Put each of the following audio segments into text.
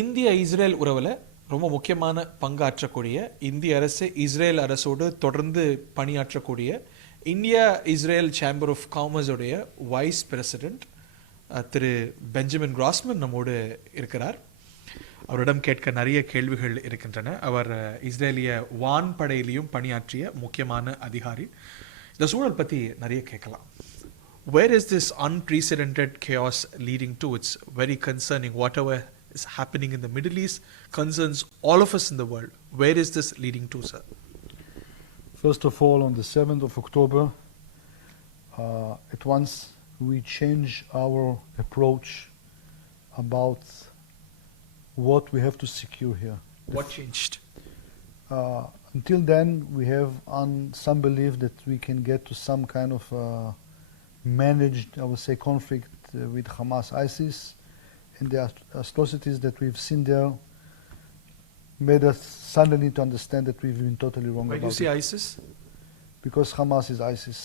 இந்திய இஸ்ரேல் உறவில் ரொம்ப முக்கியமான பங்காற்றக்கூடிய இந்திய அரசு இஸ்ரேல் அரசோடு தொடர்ந்து பணியாற்றக்கூடிய இந்தியா இஸ்ரேல் சேம்பர் ஆஃப் காமர்ஸோடைய vice president Thiru Benjamin Grossman நம்மோடு இருக்கிறார். அவரிடம் கேட்க நிறைய கேள்விகள் இருக்கின்றன. அவர் இஸ்ரேலிய வான்படையிலையும் பணியாற்றிய முக்கியமான அதிகாரி. இந்த சூழல் பற்றி நிறைய கேட்கலாம். Where is this unprecedented chaos leading to? It's very concerning. Whatever is happening in the Middle East concerns all of us in the world. Where is this leading to, sir? First of all, on the 7th of October, at once we change our approach about what we have to secure here. What changed? Until then, we have some belief that we can get to some kind of managed, I would say, conflict with Hamas, ISIS, and the atrocities that we've seen there made us suddenly to understand that we've been totally wrong about it. Why do you say ISIS? Because Hamas is ISIS.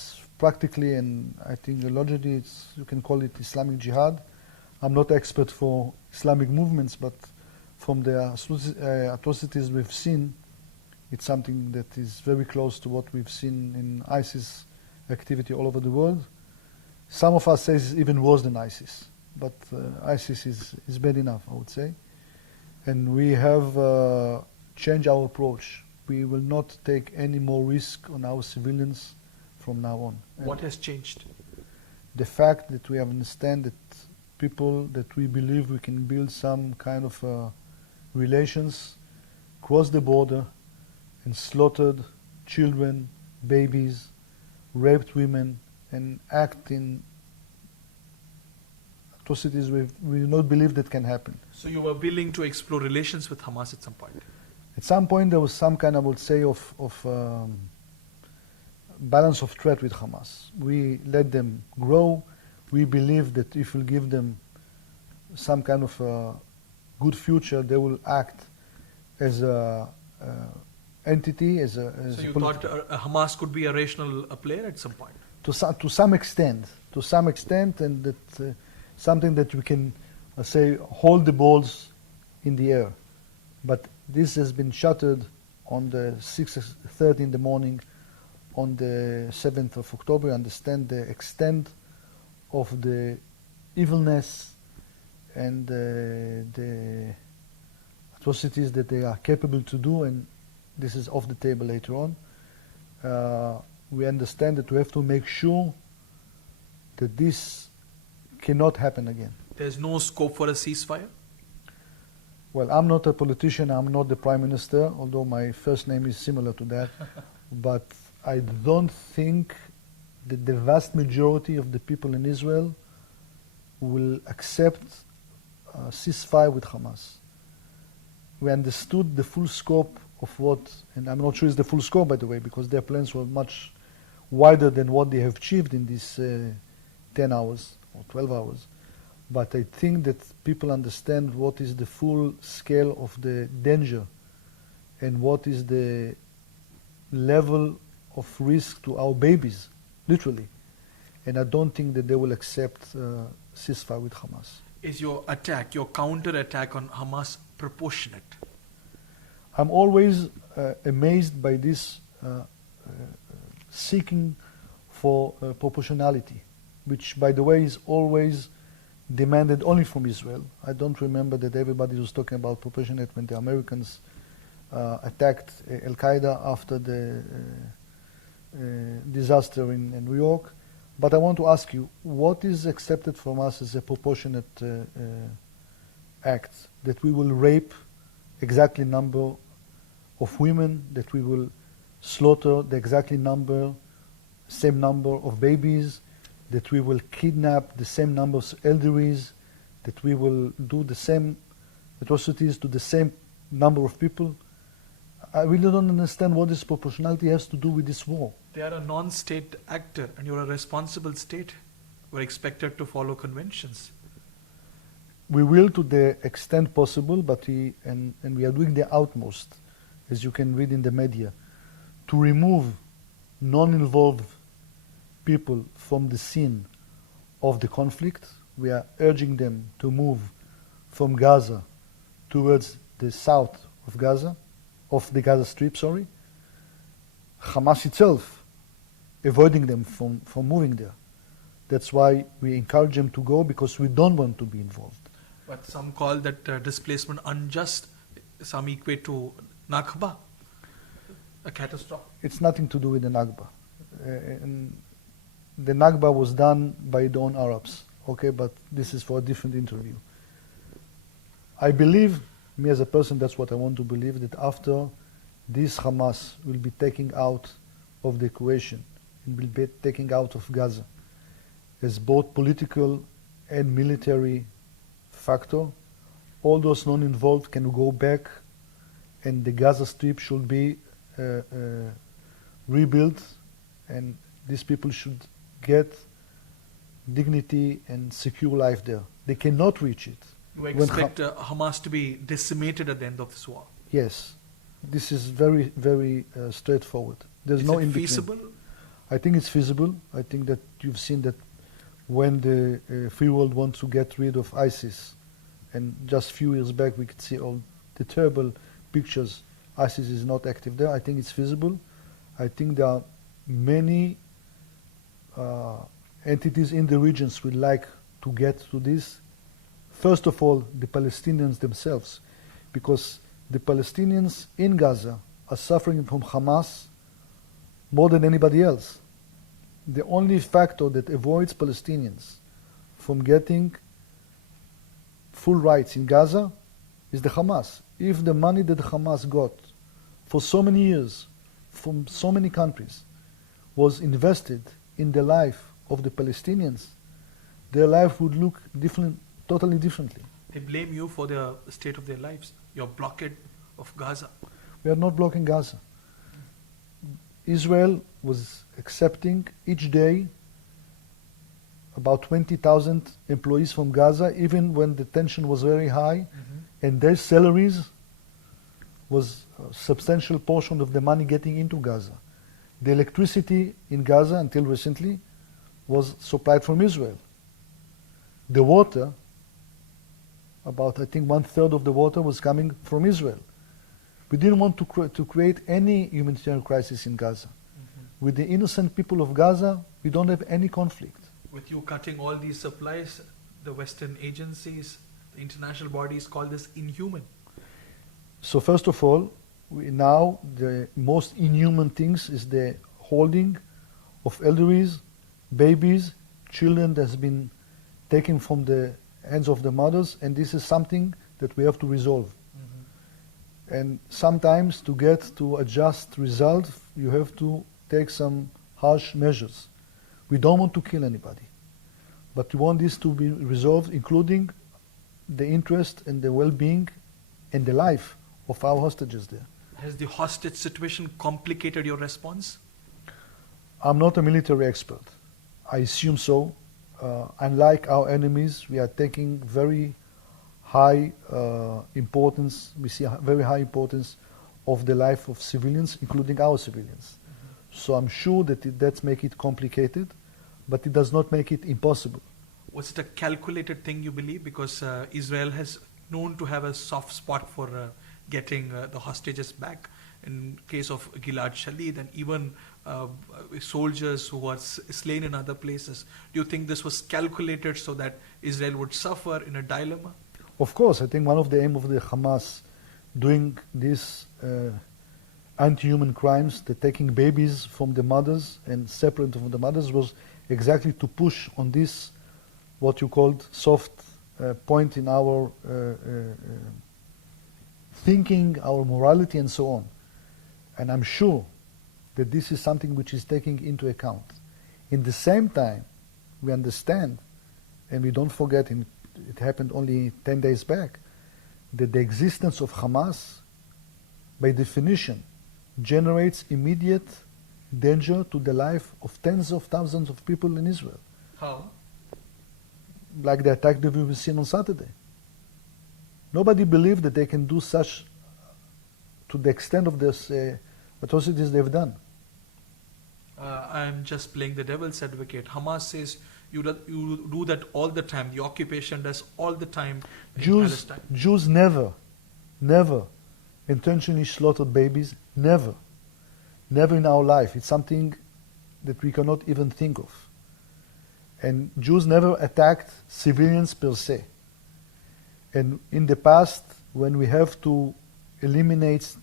Practically, and I think logically, you can call it Islamic Jihad. I'm not expert for Islamic movements, but from the atrocities we've seen, it's something that is very close to what we've seen in ISIS activity all over the world. Some of us say it's even worse than ISIS, but ISIS is bad enough, I would say. And we have changed our approach. We will not take any more risk on our civilians from now on. What has changed? The fact that we understand that people that we believe we can build some kind of relations cross the border and slaughtered children, babies, raped women, and act in atrocities we do not believe that can happen. So you were willing to explore relations with Hamas at some point? At some point there was some kind, I would say, of balance of threat with Hamas. We let them grow. We believe that if we give them some kind of good future, they will act as a entity, as a So you thought Hamas could be a rational player at some point? To some extent, and that something that we can say hold the balls in the air. But this has been shattered on the 6:30 in the morning on the 7th of October. I understand the extent of the evilness and the atrocities that they are capable to do, and this is off the table later on. We understand that we have to make sure that this cannot happen again. There's no scope for a ceasefire? Well, I'm not a politician, I'm not the Prime Minister, although my first name is similar to that. But I don't think that the vast majority of the people in Israel will accept a ceasefire with Hamas. We understood the full scope of what, and I'm not sure it's the full scope, by the way, because their plans were much wider than what they have achieved in these 10 hours or 12 hours. But I think that people understand what is the full scale of the danger and what is the level of risk to our babies, literally. And I don't think that they will accept ceasefire with Hamas. Is your attack, your counter-attack on Hamas proportionate? I'm always amazed by this seeking for proportionality, which, by the way, is always demanded only from Israel. I don't remember that everybody was talking about proportionate when the Americans attacked Al-Qaeda after the disaster in New York. But I want to ask you, what is accepted from us as a proportionate act? That we will rape exactly number of women, that we will slaughter the exactly same number of babies, that we will kidnap the same number of elderlies, that we will do the same atrocities to the same number of people. I really don't understand what this proportionality has to do with this war. They are a non-state actor and you're a responsible state. We're expected to follow conventions. We will to the extent possible, but we are doing the utmost, as you can read in the media, to remove non-involved people from the scene of the conflict. We are urging them to move from Gaza towards the south of Gaza, of the Gaza Strip, sorry. Hamas itself avoiding them from moving there. That's why we encourage them to go, because we don't want to be involved. But some call that displacement unjust. Some equate to Nakba, a catastrophe. It's nothing to do with the Nakba. And the Nakba was done by the own Arabs, okay, but this is for a different interview. I believe, me as a person, that's what I want to believe, that after this Hamas will be taken out of the equation and will be taken out of Gaza as both political and military factor, all those non-involved can go back and the Gaza Strip should be rebuilt, and these people should get dignity and secure life there. They cannot reach it. You expect Hamas to be decimated at the end of this war? Yes. This is very, very straightforward. There's no in between. Is it feasible? I think it's feasible. I think that you've seen that when the free world wants to get rid of ISIS, and just a few years back we could see all the terrible pictures, ISIS is not active there. I think it's feasible. I think there are many entities in the regions would like to get to this. First of all, the Palestinians themselves, because the Palestinians in Gaza are suffering from Hamas more than anybody else. The only factor that avoids Palestinians from getting full rights in Gaza is the Hamas. If the money that the Hamas got for so many years from so many countries was invested in the life of the Palestinians, their life would look different, totally differently. They blame you for the state of their lives, your blockade of Gaza. We are not blocking Gaza. Israel was accepting each day about 20,000 employees from Gaza, even when the tension was very high, and their salaries was a substantial portion of the money getting into Gaza. The electricity in Gaza, until recently, was supplied from Israel. The water, about I think 1/3 of the water was coming from Israel. We didn't want to create any humanitarian crisis in Gaza. With the innocent people of Gaza, we don't have any conflict. With you cutting all these supplies, the Western agencies, the international bodies call this inhuman. So first of all, now the most inhuman things is the holding of elderlies, babies, children that has been taken from the hands of the mothers, and this is something that we have to resolve. And sometimes to get to a just result, you have to take some harsh measures. We don't want to kill anybody, but we want this to be resolved, including the interest and the well-being and the life of our hostages there. Has the hostage situation complicated your response? I'm not a military expert. I assume so. Unlike our enemies, we are taking very high importance. We see a very high importance of the life of civilians, including our civilians. So I'm sure that that makes it complicated, but it does not make it impossible. Was it a calculated thing, you believe? Because Israel has known to have a soft spot for getting the hostages back. In case of Gilad Shalit and even soldiers who were slain in other places. Do you think this was calculated so that Israel would suffer in a dilemma? Of course, I think one of the aims of the Hamas doing these anti-human crimes, the taking babies from the mothers and separate from the mothers, was exactly to push on this, what you called soft point in our thinking, our morality, and so on. And I'm sure that this is something which is taken into account. In the same time, we understand, and we don't forget, it happened only 10 days back, that the existence of Hamas, by definition, generates immediate danger to the life of tens of thousands of people in Israel. How? Like the attack that we were seeing on Saturday. Nobody believed that they can do such, to the extent of this atrocities they've done. I'm just playing the devil's advocate. Hamas says you do that all the time. The occupation does all the time in Palestine. Jews never never intentionally slaughtered babies, never. Never in our life. It's something that we cannot even think of. And Jews never attacked civilians per se. And in the past, when we have to eliminate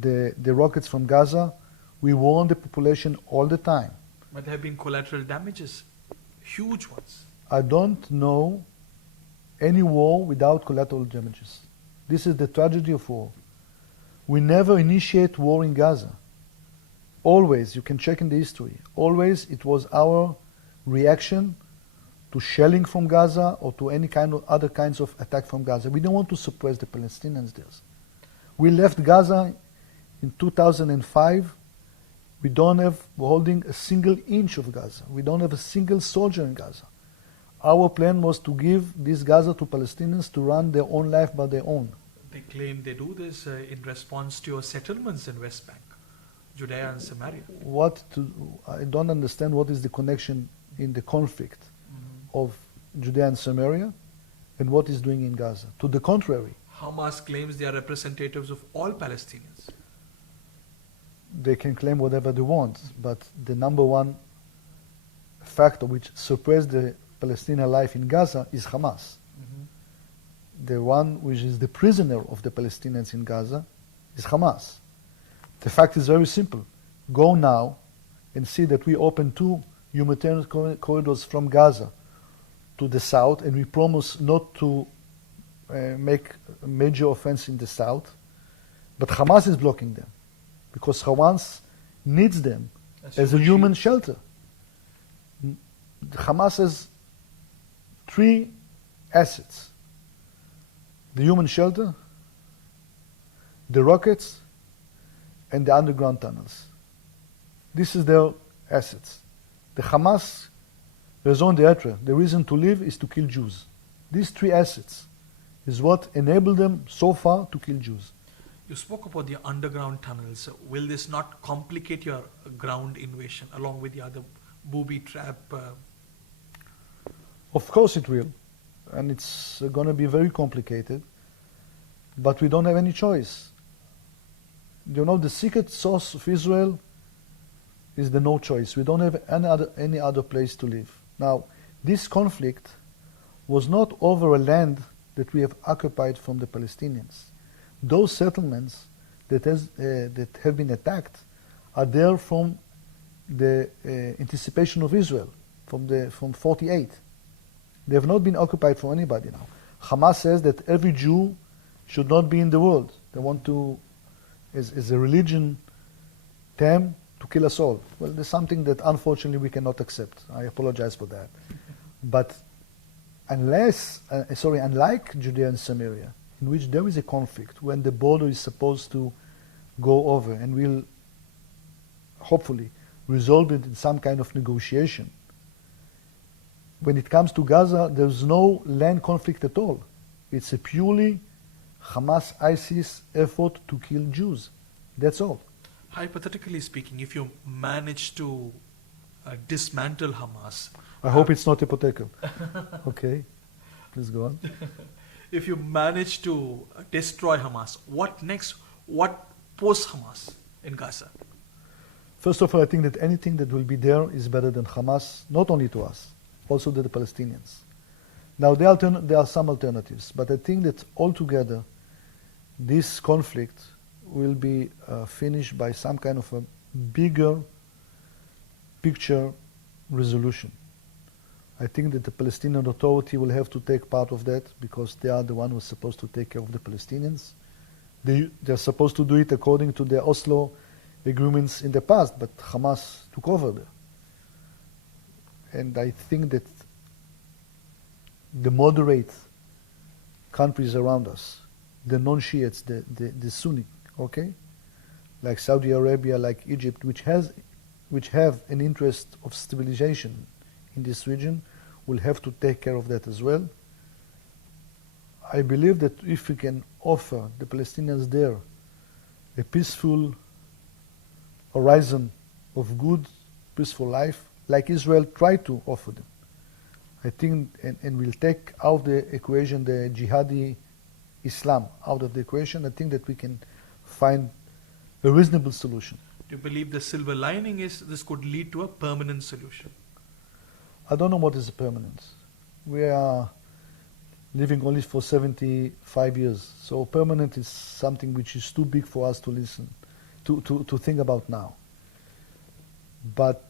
the rockets from Gaza, we warn the population all the time. But there have been collateral damages, huge ones. I don't know any war without collateral damages. This is the tragedy of war. We never initiate war in Gaza. Always, you can check in the history, always it was our reaction to shelling from Gaza or to any kind of other kinds of attack from Gaza. We don't want to suppress the Palestinians there. We left Gaza in 2005. We're holding a single inch of Gaza. We don't have a single soldier in Gaza. Our plan was to give this Gaza to Palestinians to run their own life by their own. They claim they do this in response to your settlements in West Bank, Judea and Samaria. I don't understand what is the connection in the conflict of Judea and Samaria and what is doing in Gaza. To the contrary. Hamas claims they are representatives of all Palestinians. They can claim whatever they want, but the number one factor which suppressed the Palestinian life in Gaza is Hamas. The one which is the prisoner of the Palestinians in Gaza is Hamas. The fact is very simple. Go now and see that we open 2 humanitarian corridors from Gaza to the south, and we promise not to make a major offense in the south. But Hamas is blocking them because Hamas needs them as a human shelter. Hamas has 3 assets: the human shelter, the rockets, and the underground tunnels. This is their assets. The Hamas raison d'etre, the reason to live, is to kill Jews. These 3 assets is what enabled them so far to kill Jews. You spoke about the underground tunnels. Will this not complicate your ground invasion along with the other booby trap? Of course it will. And it's going to be very complicated. But we don't have any choice. You know, the secret sauce of Israel is the no choice. We don't have any other place to live. Now, this conflict was not over a land that we have occupied from the Palestinians. Those settlements that have been attacked are there from the anticipation of Israel, from 48. They have not been occupied from anybody now. Hamas says that every Jew should not be in the world. They want to, as a religion term, to kill us all. Well, there's something that unfortunately we cannot accept. I apologize for that. But unlike Judea and Samaria, in which there is a conflict, when the border is supposed to go over and will hopefully resolve it in some kind of negotiation, when it comes to Gaza, there's no land conflict at all. It's a purely Hamas-ISIS effort to kill Jews. That's all. Hypothetically speaking, if you manage to dismantle Hamas... I hope it's not hypothetical. Okay, please go on. If you manage to destroy Hamas, what next? What post-Hamas in Gaza? First of all, I think that anything that will be there is better than Hamas, not only to us, also to the Palestinians. Now, there are some alternatives, but I think that altogether, this conflict will be finished by some kind of a bigger picture resolution. I think that the Palestinian Authority will have to take part of that because they are the one who's supposed to take care of the Palestinians. They're supposed to do it according to the Oslo agreements in the past, but Hamas took over there. And I think that the moderate countries around us, the non-Shiites, the Sunni, okay, like Saudi Arabia, like Egypt, which have an interest of stabilization in this region, will have to take care of that as well. I believe that if we can offer the Palestinians there a peaceful horizon of good, peaceful life, like Israel tried to offer them, I think, and we'll take out the equation the jihadi Islam out of the equation, I think that we can find a reasonable solution. Do you believe the silver lining is this could lead to a permanent solution? I don't know what is the permanence. We are living only for 75 years, so permanent is something which is too big for us to listen, to think about now. But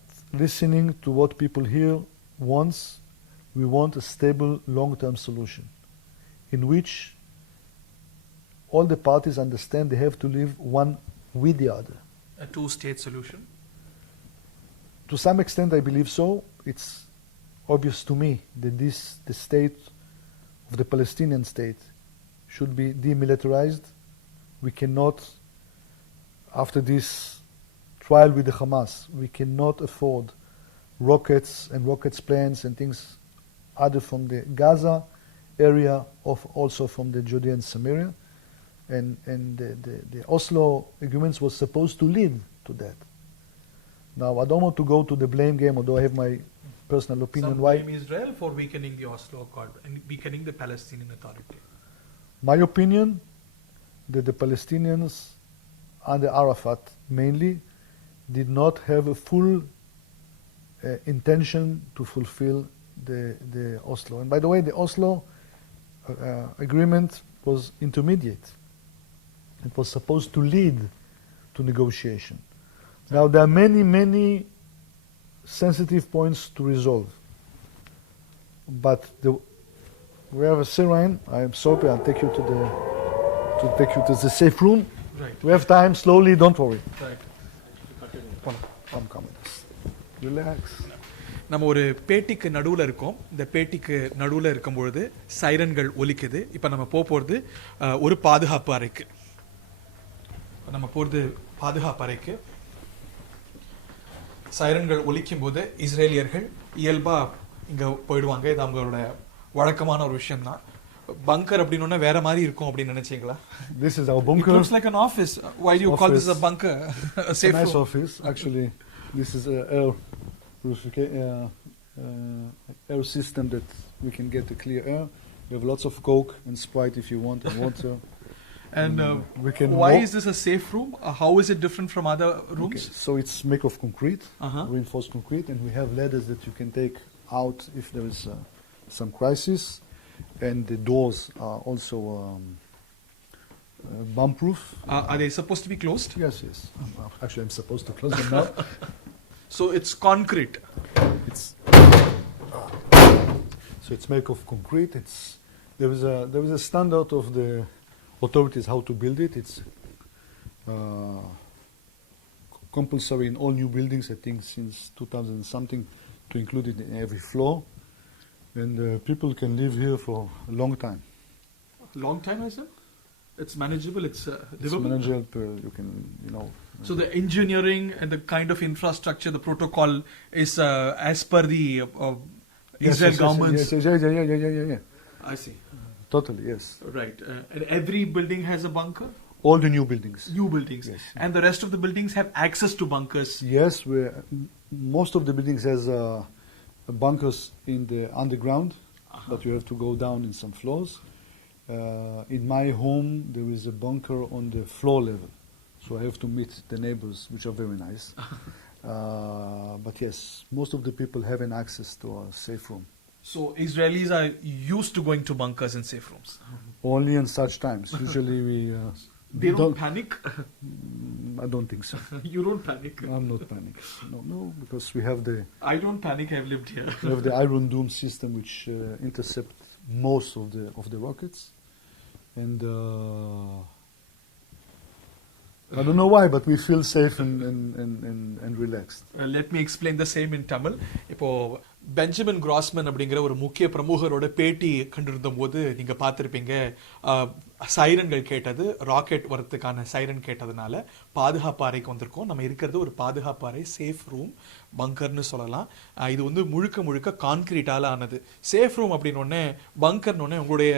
listening to what people here wants, we want a stable long-term solution in which all the parties understand they have to live one with the other. A two-state solution? To some extent I believe so. It's obvious to me that the state of the Palestinian state should be demilitarized. We cannot, after this trial with the Hamas, we cannot afford rockets and rockets plans and things either from the Gaza area or also from the Judea and Samaria. And the Oslo agreements was supposed to lead to that. Now, I don't want to go to the blame game, although I have my personal opinion. Some blame Israel for weakening the Oslo Accord and weakening the Palestinian Authority. My opinion, that the Palestinians under Arafat mainly did not have a full intention to fulfill the Oslo. And by the way, the Oslo agreement was intermediate. It was supposed to lead to negotiation. Now there are many sensitive points to resolve. But we have a Siren. I am sorry. I'll take you to the safe room. Right. We have time. Slowly. Don't worry. Right. Come. Relax. நம்ம ஒரு பேட்டிக்கு நடுவில் இருக்கோம். இந்த பேட்டிக்கு நடுவில் இருக்கும்பொழுது சைரன்கள் ஒலிக்குது. இப்போ நம்ம போகிறது ஒரு பாதுகாப்பு அறைக்கு. நம்ம போகிறது பாதுகாப்பு அறைக்கு. சைரன்கள் ஒலிக்கும் போது இஸ்ரேலியர்கள் இயல்பாக இங்கே போயிடுவாங்க. இது அவங்களோட வழக்கமான ஒரு விஷயம் தான். பங்கர் அப்படின்னா வேற மாதிரி இருக்கும் அப்படின்னு நினைச்சீங்களா? This is our bunker. It looks like an office. Why do you call this a bunker? A safe nice room. office. Actually, this is a air system that we can get a clear air. We have lots of Coke and Sprite if you want, and water. And we can why is this a safe room? How is it different from other rooms? Okay. So it's made of concrete, reinforced concrete, and we have ladders that you can take out if there is some crisis. And the doors are also bomb-proof. Are they supposed to be closed? Yes. Actually, I'm supposed to close them now. So it's concrete. So it's made of concrete. There is a standard of the authorities how to build it. It's compulsory in all new buildings, I think since 2000 something, to include it in every floor. And people can live here for a long time. Long time, I said? It's manageable, it's livable? It's manageable, you can, So the engineering and the kind of infrastructure, the protocol is as per the Israel government's... Yeah. I see. Totally, yes. Right. And every building has a bunker? All the new buildings. New buildings. Yes. And the rest of the buildings have access to bunkers? Yes, most of the buildings has bunkers in the underground, but you have to go down in some floors. In my home, there is a bunker on the floor level, so I have to meet the neighbors, which are very nice. But yes, most of the people have an access to a safe room. So Israelis are used to going to bunkers and safe rooms? Only in such times. Usually we... They don't panic? I don't think so. You don't panic? I'm not panicking. No, because we have I don't panic, I've lived here. We have the Iron Dome system which intercepts most of the rockets. And I don't know why, but we feel safe and relaxed. Let me explain the same in Tamil. இப்போ Benjamin Grossman அப்படிங்கிற ஒரு முக்கிய பிரமுகரோட பேட்டி கண்டிருந்த போது நீங்க பார்த்திருப்பீங்க, சைரன்கள் கேட்டது, rocket வரத்துக்கான சைரன் கேட்டதுனால பாதுகாப்பு அறைக்கு வந்திருக்கோம். நம்ம இருக்கிறது ஒரு பாதுகாப்பு அறை, சேஃப் ரூம், பங்கர்னு சொல்லலாம். இது முழுக்க கான்கிரீட்டால ஆனது. சேஃப் ரூம் அப்படின்னு பங்கர்னு உங்களுடைய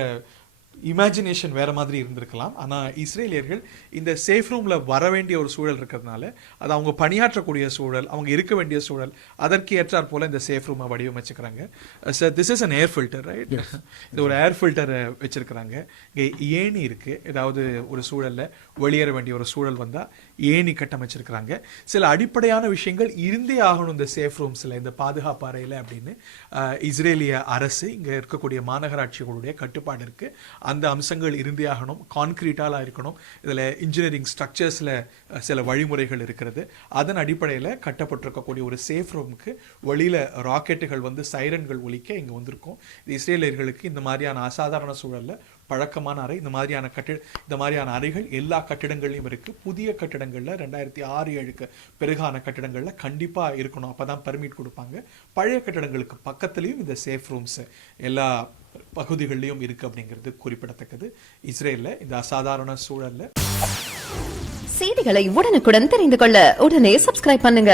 இமேஜினேஷன் வேற மாதிரி இருந்திருக்கலாம். ஆனா இஸ்ரேலியர்கள் இந்த சேஃப் ரூம்ல வர வேண்டிய ஒரு சூழல் இருக்கிறதுனால, அது அவங்க பணியாற்றக்கூடிய சூழல், அவங்க இருக்க வேண்டிய சூழல், அதற்கு ஏற்றாற் போல இந்த சேஃப் ரூமை வடிவமைச்சுக்கிறாங்க. Sir, this is an air filter, right? இது ஒரு ஏர் ஃபில்டர் வச்சிருக்கிறாங்க. இங்கே ஏணி இருக்கு. ஏதாவது ஒரு சூழல்ல வெளியேற வேண்டிய ஒரு சூழல் வந்தா ஏணி கட்டமைச்சிருக்கிறாங்க. சில அடிப்படையான விஷயங்கள் இருந்தே ஆகணும் இந்த சேஃப் ரூம்ஸ்ல, இந்த பாதுகாப்பு அறையில அப்படின்னு இஸ்ரேலிய அரசு, இங்க இருக்கக்கூடிய மாநகராட்சிகளுடைய கட்டுப்பாடு இருக்கு. அந்த அம்சங்கள் இருந்தே ஆகணும். கான்கிரீட்டால இருக்கணும். இதுல இன்ஜினியரிங் ஸ்ட்ரக்சர்ஸ்ல சில வழிமுறைகள் இருக்கிறது. அதன் அடிப்படையில் கட்டப்பட்டிருக்கக்கூடிய ஒரு சேஃப் ரூமுக்கு வெளியில ராக்கெட்டுகள் வந்து சைரன்கள் ஒலிக்க இங்க வந்திருக்கும். இஸ்ரேலியர்களுக்கு இந்த மாதிரியான அசாதாரண சூழல்ல பழக்கமான அறை, இந்த மாதிரியான அறைகள் எல்லா கட்டிடங்கள்லையும் இருக்கு. புதிய கட்டிடங்கள்ல 2006-7க்கு பிறகான கட்டிடங்கள்ல கண்டிப்பா இருக்கணும். அப்பதான் பர்மிட் கொடுப்பாங்க. பழைய கட்டிடங்களுக்கு பக்கத்துலயும் இந்த சேஃப் ரூம்ஸ் எல்லா பகுதிகளிலும் இருக்கு அப்படிங்கிறது குறிப்பிடத்தக்கது. இஸ்ரேல்ல இந்த அசாதாரண சூழல்ல செய்திகளை உடனுக்குடன் தெரிந்து கொள்ள உடனே சப்ஸ்கிரைப் பண்ணுங்க.